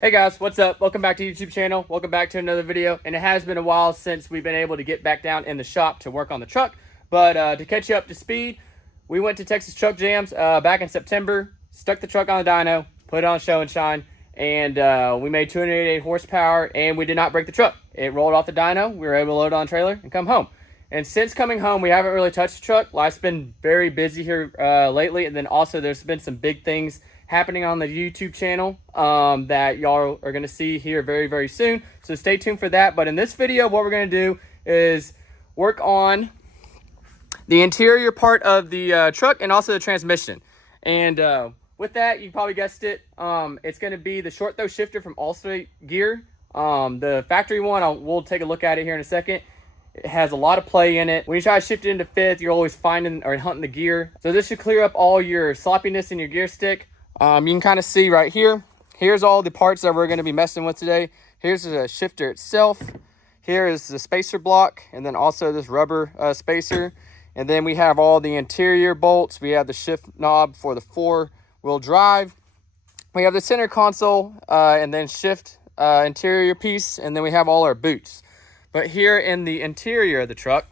Hey guys, what's up? Welcome back to the YouTube channel. Welcome back to another video. And it has been a while since we've been able to get back down in the shop to work on the truck. But to catch you up to speed, we went to Texas Truck Jams back in September, stuck the truck on the dyno, put it on show and shine, and we made 288 horsepower, and we did not break the truck. It rolled off the dyno. We were able to load it on a trailer and come home. And since coming home, we haven't really touched the truck. Life's been very busy here lately, and then also there's been some big things happening on the YouTube channel that y'all are going to see here very, very soon. So stay tuned for that. But in this video, what we're going to do is work on the interior part of the truck and also the transmission. And with that, you probably guessed it. It's going to be the short throw shifter from Allstate Gear. The factory one, we'll take a look at it here in a second. It has a lot of play in it. When you try to shift it into fifth, you're always finding or hunting the gear. So this should clear up all your sloppiness in your gear stick. You can kind of see right here. Here's all the parts that we're going to be messing with today. Here's the shifter itself. Here is the spacer block, and then also this rubber spacer. And then we have all the interior bolts. We have the shift knob for the four-wheel drive. We have the center console, and then shift interior piece, and then we have all our boots. But here in the interior of the truck,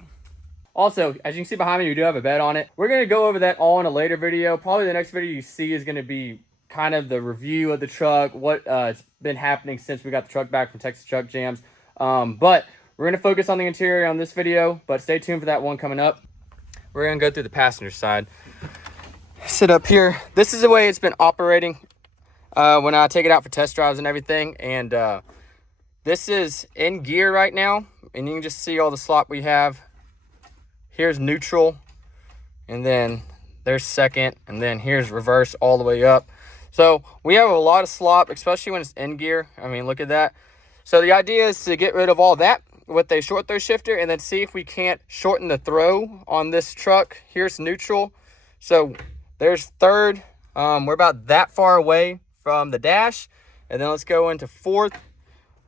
also, as you can see behind me, we do have a bed on it. We're going to go over that all in a later video. Probably the next video you see is going to be kind of the review of the truck, what's been happening since we got the truck back from Texas Truck Jams. But we're going to focus on the interior on this video, but stay tuned for that one coming up. We're going to go through the passenger side. Sit up here. This is the way it's been operating when I take it out for test drives and everything. And this is in gear right now, and you can just see all the slop we have. Here's neutral, and then there's second, and then here's reverse all the way up. So we have a lot of slop, especially when it's in gear. I mean, look at that. So the idea is to get rid of all that with a short throw shifter, and then see if we can't shorten the throw on this truck. Here's neutral. So there's third. We're about that far away from the dash, and then let's go into fourth.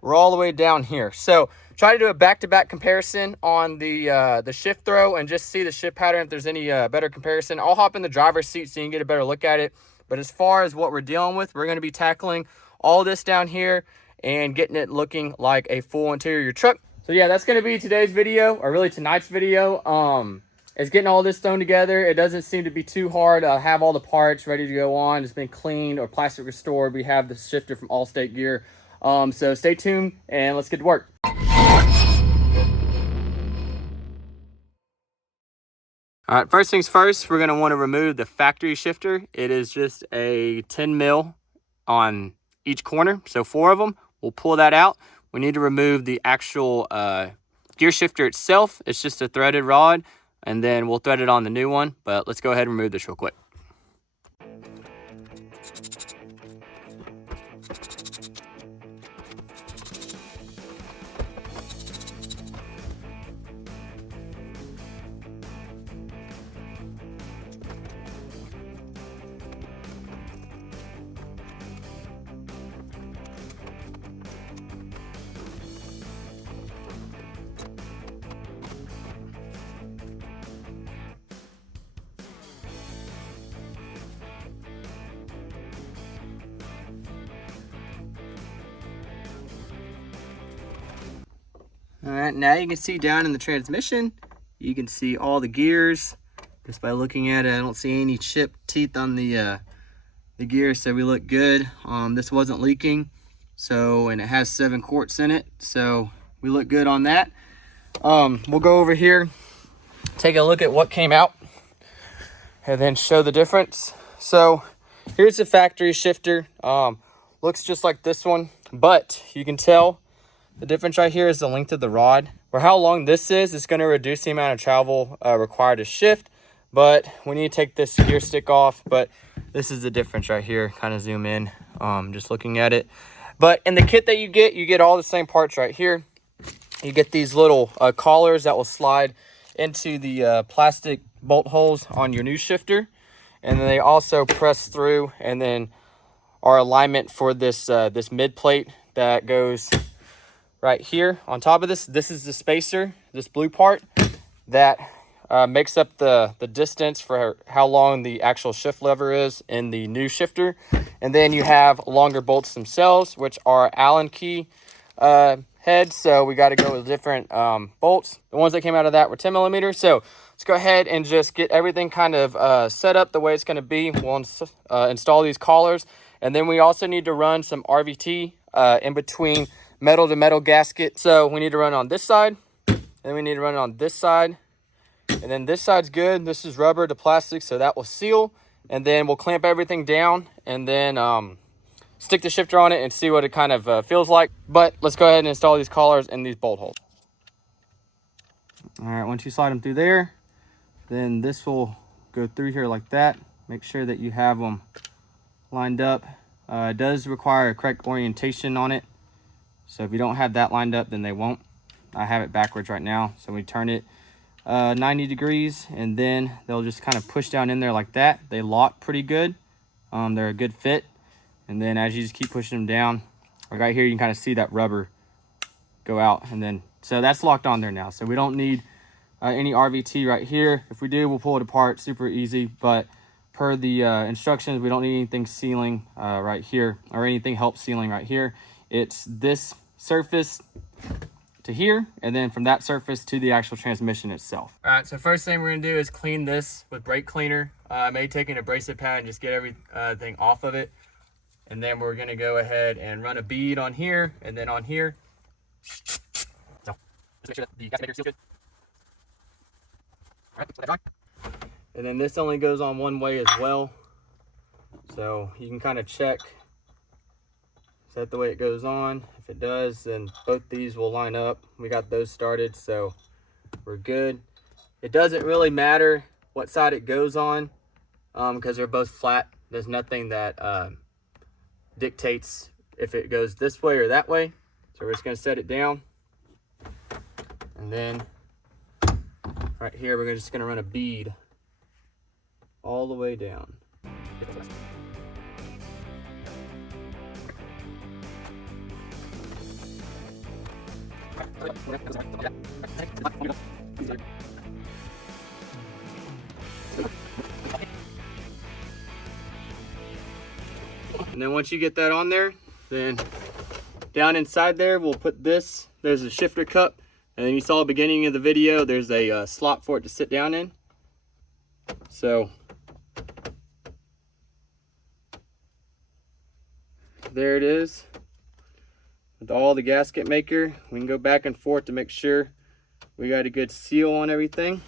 We're all the way down here. So try to do a back-to-back comparison on the shift throw and just see the shift pattern if there's any better comparison. I'll hop in the driver's seat so you can get a better look at it. But as far as what we're dealing with, we're going to be tackling all this down here and getting it looking like a full interior truck. So yeah, that's going to be today's video, or really tonight's video. It's getting all this thrown together. It doesn't seem to be too hard. I have all the parts ready to go on. It's been cleaned or plastic restored. We have the shifter from Allstate Gear. So stay tuned and let's get to work. All right, first things first, we're going to want to remove the factory shifter. It is just a 10 mil on each corner, so 4 of them. We'll pull that out. We need to remove the actual gear shifter itself. It's just a threaded rod, and then we'll thread it on the new one. But let's go ahead and remove this real quick. All right, now you can see down in the transmission, you can see all the gears. Just by looking at it, I don't see any chipped teeth on the gear, so we look good. This wasn't leaking, so, and it has 7 quarts in it, so we look good on that. We'll go over here, take a look at what came out, and then show the difference. So here's the factory shifter. Looks just like this one, but you can tell the difference right here is the length of the rod. For how long this is, it's going to reduce the amount of travel required to shift, but we need to take this gear stick off. But this is the difference right here. Kind of zoom in, just looking at it. But in the kit that you get all the same parts right here. You get these little collars that will slide into the plastic bolt holes on your new shifter, and then they also press through, and then our alignment for this this mid plate that goes right here on top of this. This is the spacer, this blue part that makes up the distance for how long the actual shift lever is in the new shifter. And then you have longer bolts themselves, which are Allen key heads. So we got to go with different bolts. The ones that came out of that were 10 millimeters. So let's go ahead and just get everything kind of set up the way it's going to be. We'll install these collars. And then we also need to run some RVT in between metal to metal gasket. So we need to run on this side, and then we need to run it on this side. And then this side's good. This is rubber to plastic, so that will seal. And then we'll clamp everything down and then stick the shifter on it and see what it kind of feels like. But let's go ahead and install these collars and these bolt holes. All right, once you slide them through there, then this will go through here like that. Make sure that you have them lined up. It does require a correct orientation on it. So if you don't have that lined up, then they won't. I have it backwards right now. So we turn it 90 degrees, and then they'll just kind of push down in there like that. They lock pretty good. They're a good fit. And then as you just keep pushing them down, like right here, you can kind of see that rubber go out. And then, so that's locked on there now. So we don't need any RVT right here. If we do, we'll pull it apart, super easy. But per the instructions, we don't need anything sealing right here or anything help sealing right here. It's this surface to here, and then from that surface to the actual transmission itself. All right, so first thing we're gonna do is clean this with brake cleaner. I may take an abrasive pad and just get everything off of it. And then we're gonna go ahead and run a bead on here and then on here. So just make sure that the gasket maker seals good. All right, let that dry. And then this only goes on one way as well. So you can kind of check, is that the way it goes on? If it does, then both these will line up. We got those started, so we're good. It doesn't really matter what side it goes on because they're both flat. There's nothing that dictates if it goes this way or that way. So we're just gonna set it down. And then right here, we're just gonna run a bead all the way down. And then once you get that on there, then down inside there, we'll put this. There's a shifter cup. And then you saw at the beginning of the video, there's a slot for it to sit down in. So there it is. With all the gasket maker, we can go back and forth to make sure we got a good seal on everything.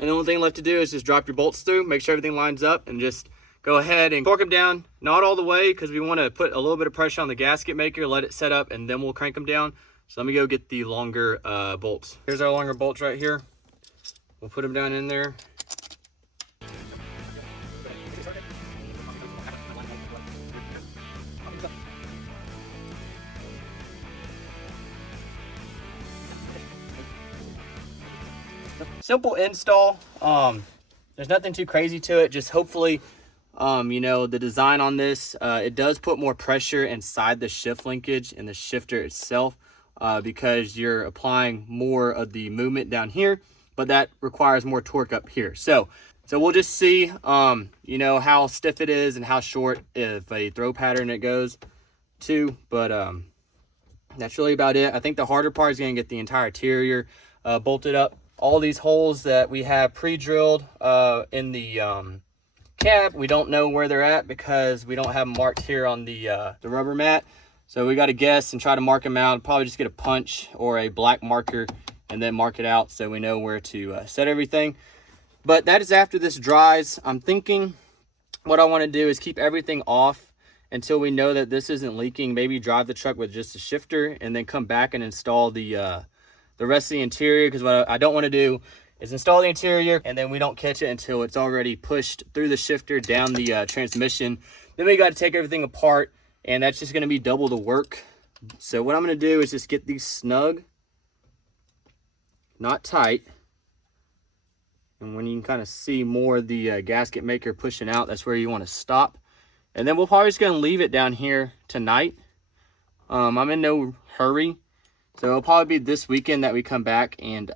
And the only thing left to do is just drop your bolts through, make sure everything lines up, and just go ahead and torque them down. Not all the way, because we want to put a little bit of pressure on the gasket maker, let it set up, and then we'll crank them down. So let me go get the longer bolts. Here's our longer bolts right here. We'll put them down in there. Simple install. There's nothing too crazy to it. Just hopefully, you know, the design on this, it does put more pressure inside the shift linkage and the shifter itself because you're applying more of the movement down here, but that requires more torque up here. So we'll just see, you know, how stiff it is and how short if a throw pattern it goes to. But that's really about it. I think the harder part is going to get the entire interior bolted up. All these holes that we have pre-drilled in the cab, we don't know where they're at because we don't have them marked here on the rubber mat. So we got to guess and try to mark them out. Probably just get a punch or a black marker and then mark it out so we know where to set everything. But that is after this dries. I'm thinking what I want to do is keep everything off until we know that this isn't leaking. Maybe drive the truck with just a shifter and then come back and install the rest of the interior, because what I don't want to do is install the interior and then we don't catch it until it's already pushed through the shifter down the transmission. Then we got to take everything apart, and that's just going to be double the work. So what I'm going to do is just get these snug, not tight. And when you can kind of see more of the gasket maker pushing out, that's where you want to stop. And then we're probably just going to leave it down here tonight. I'm in no hurry. So it'll probably be this weekend that we come back and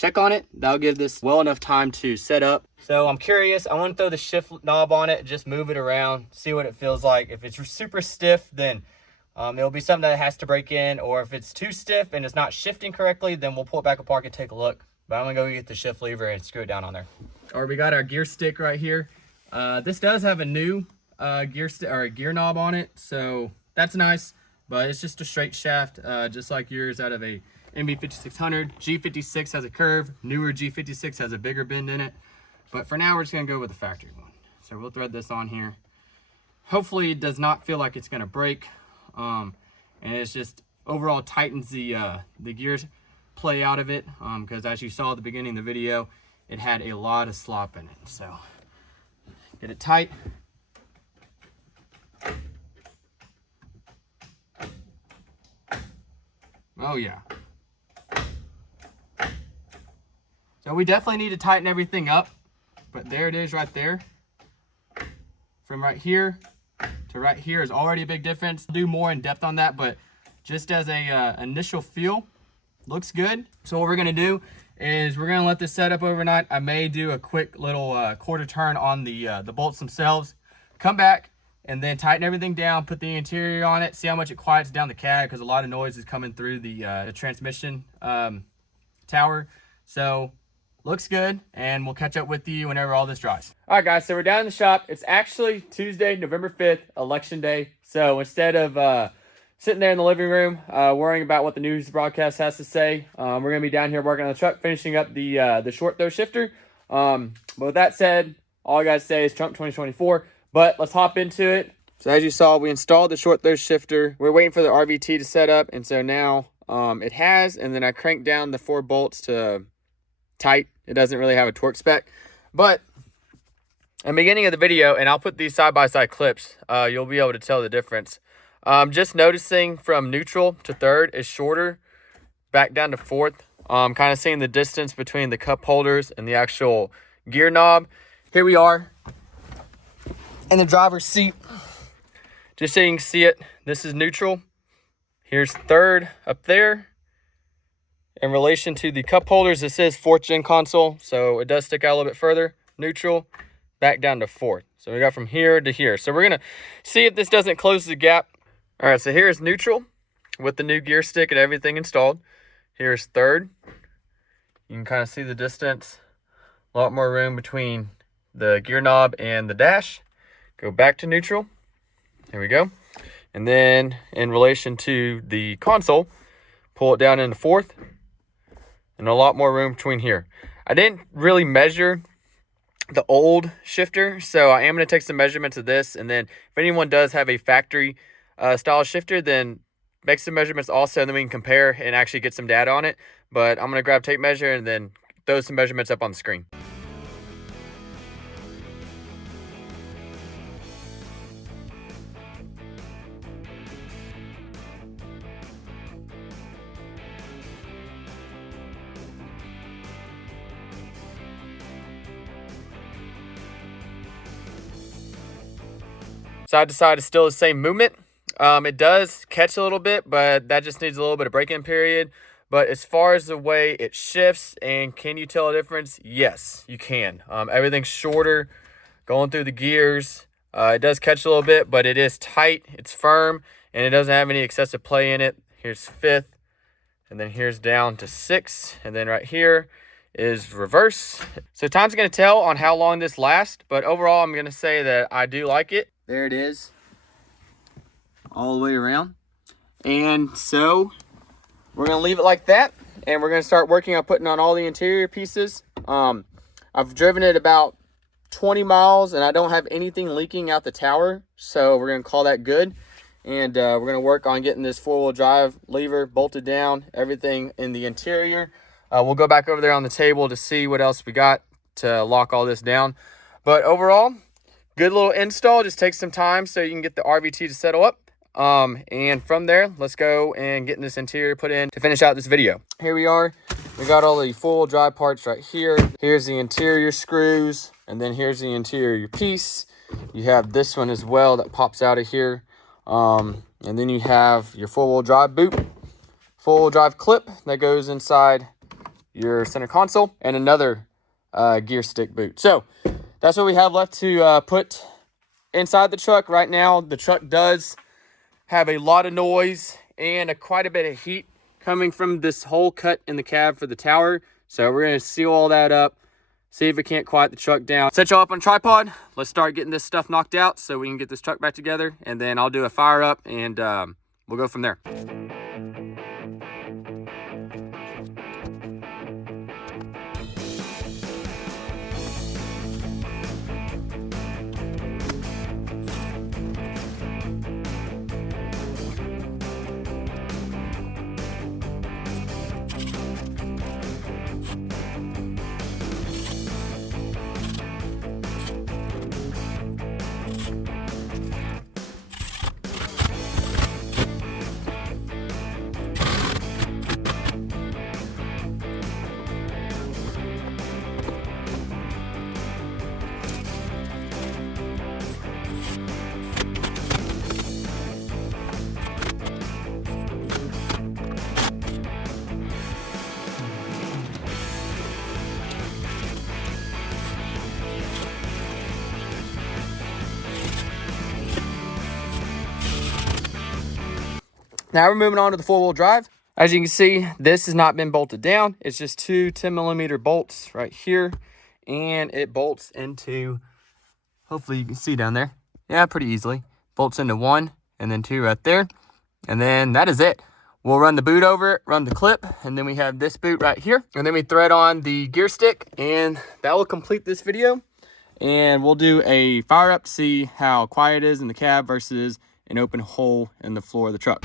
check on it. That'll give this well enough time to set up. So I'm curious, I want to throw the shift knob on it, just move it around, see what it feels like. If it's super stiff, then it'll be something that has to break in, or if it's too stiff and it's not shifting correctly, then we'll pull it back apart and take a look. But I'm gonna go get the shift lever and screw it down on there. All right, we got our gear stick right here. This does have a new gear knob on it, so that's nice, but it's just a straight shaft, just like yours out of a NV5600. G56 has a curve, newer G56 has a bigger bend in it, but for now we're just gonna go with the factory one. So we'll thread this on here. Hopefully it does not feel like it's gonna break, and it's just overall tightens the gears play out of it, because as you saw at the beginning of the video, it had a lot of slop in it. So get it tight. Oh yeah. So we definitely need to tighten everything up, but there it is right there. From right here to right here is already a big difference. I'll do more in depth on that, but just as a initial feel, looks good. So what we're gonna do is we're gonna let this set up overnight. I may do a quick little quarter turn on the bolts themselves, come back, and then tighten everything down, put the interior on it, see how much it quiets down the cab, because a lot of noise is coming through the transmission tower. So looks good, and we'll catch up with you whenever all this dries. All right, guys, so we're down in the shop. It's actually Tuesday, November 5th, election day. So instead of sitting there in the living room worrying about what the news broadcast has to say, we're going to be down here working on the truck, finishing up the short throw shifter. But with that said, all I got to say is Trump 2024. But let's hop into it. So as you saw, we installed the short throw shifter. We're waiting for the RVT to set up, and so now it has, and then I cranked down the 4 bolts to tight. It doesn't really have a torque spec, but in the beginning of the video, and I'll put these side-by-side clips, you'll be able to tell the difference. Just noticing from neutral to third is shorter, back down to fourth. Kind of seeing the distance between the cup holders and the actual gear knob. Here we are in the driver's seat. Just so you can see it, this is neutral. Here's third up there. In relation to the cup holders, this is 4th gen console, so it does stick out a little bit further. Neutral, back down to 4th. So we got from here to here. So we're gonna see if this doesn't close the gap. All right, so here's neutral with the new gear stick and everything installed. Here's third. You can kind of see the distance. A lot more room between the gear knob and the dash. Go back to neutral. Here we go. And then in relation to the console, pull it down into 4th. And a lot more room between here. I didn't really measure the old shifter, so I am going to take some measurements of this, and then if anyone does have a factory style shifter, then make some measurements also, and then we can compare and actually get some data on it. But I'm going to grab tape measure and then throw some measurements up on the screen. Side to side is still the same movement. It does catch a little bit, but that just needs a little bit of break-in period. But as far as the way it shifts, and can you tell a difference? Yes, you can. Everything's shorter, going through the gears. It does catch a little bit, but it is tight, it's firm, and it doesn't have any excessive play in it. Here's 5th, and then here's down to 6th, and then right here is reverse. So time's gonna tell on how long this lasts, but overall I'm gonna say that I do like it. There it is, all the way around. And so we're gonna leave it like that, and we're gonna start working on putting on all the interior pieces. I've driven it about 20 miles and I don't have anything leaking out the tower, so we're gonna call that good. And we're gonna work on getting this 4-wheel drive lever bolted down, everything in the interior. We'll go back over there on the table to see what else we got to lock all this down. But overall, good little install. Just takes some time so you can get the RVT to settle up. And from there, let's go and get this interior put in to finish out this video. Here we are. We got all the 4-wheel drive parts right here. Here's the interior screws, and then here's the interior piece. You have this one as well that pops out of here. And then you have your 4-wheel drive boot, 4-wheel drive clip that goes inside your center console, and another gear stick boot. So that's what we have left to put inside the truck. Right now, the truck does have a lot of noise and quite a bit of heat coming from this hole cut in the cab for the tower. So we're going to seal all that up, see if it can't quiet the truck down. Set y'all up on a tripod. Let's start getting this stuff knocked out so we can get this truck back together, and then I'll do a fire up and we'll go from there. Now we're moving on to the four-wheel drive. As you can see, this has not been bolted down. It's just two 10mm bolts right here, and it bolts into, hopefully you can see down there. Yeah, pretty easily. Bolts into one and then two right there. And then that is it. We'll run the boot over it, run the clip, and then we have this boot right here. And then we thread on the gear stick, and that will complete this video. And we'll do a fire up to see how quiet it is in the cab versus an open hole in the floor of the truck.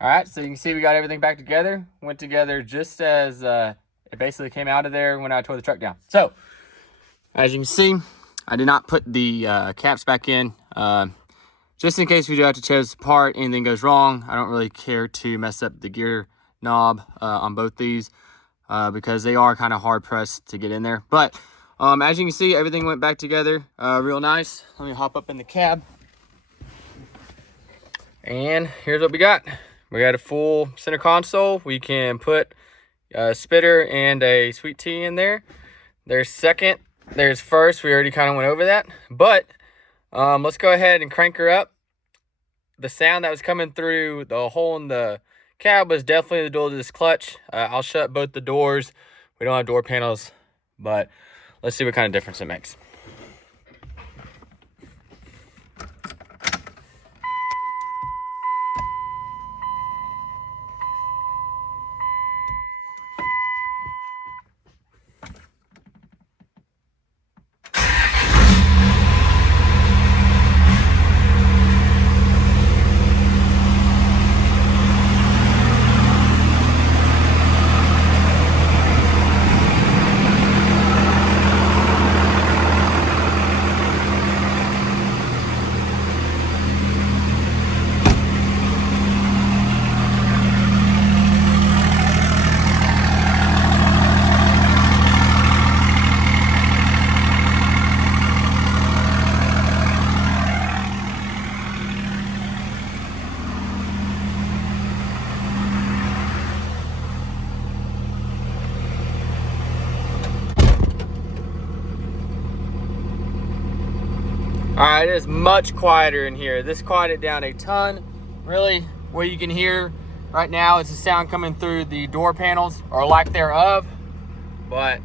All right, so you can see we got everything back together. Went together just as it basically came out of there when I tore the truck down. So, as you can see, I did not put the caps back in. Just in case we do have to tear this apart, anything goes wrong. I don't really care to mess up the gear knob on both these because they are kind of hard pressed to get in there. But as you can see, everything went back together real nice. Let me hop up in the cab. And here's what we got. We got a full center console. We can put a spitter and a sweet tea in there. There's second, there's first. We already kind of went over that. But let's go ahead and crank her up. The sound that was coming through the hole in the cab was definitely the dual disc clutch. I'll shut both the doors. We don't have door panels, but let's see what kind of difference it makes. All right, it is much quieter in here. This quieted down a ton. Really, what you can hear right now is the sound coming through the door panels, or lack thereof, but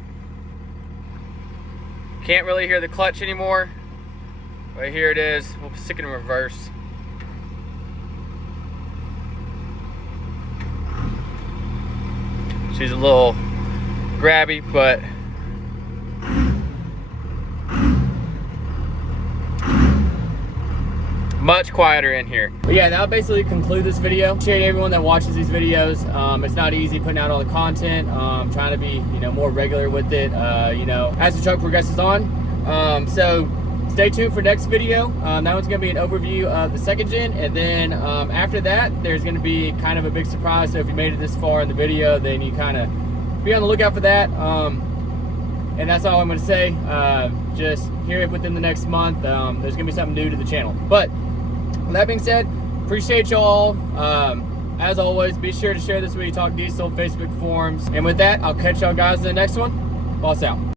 can't really hear the clutch anymore. But here it is. We'll stick it in reverse. She's a little grabby, but much quieter in here. But yeah, that'll basically conclude this video. Appreciate everyone that watches these videos. It's not easy putting out all the content. Trying to be, you know, more regular with it, you know, as the truck progresses on. So stay tuned for next video. That one's gonna be an overview of the second gen, and then after that, there's gonna be kind of a big surprise. So if you made it this far in the video, then you kind of be on the lookout for that. And that's all I'm gonna say. Just hear it within the next month. There's gonna be something new to the channel. But with that being said, appreciate y'all. As always, be sure to share this with your Talk Diesel Facebook forums. And with that, I'll catch y'all guys in the next one. Boss out.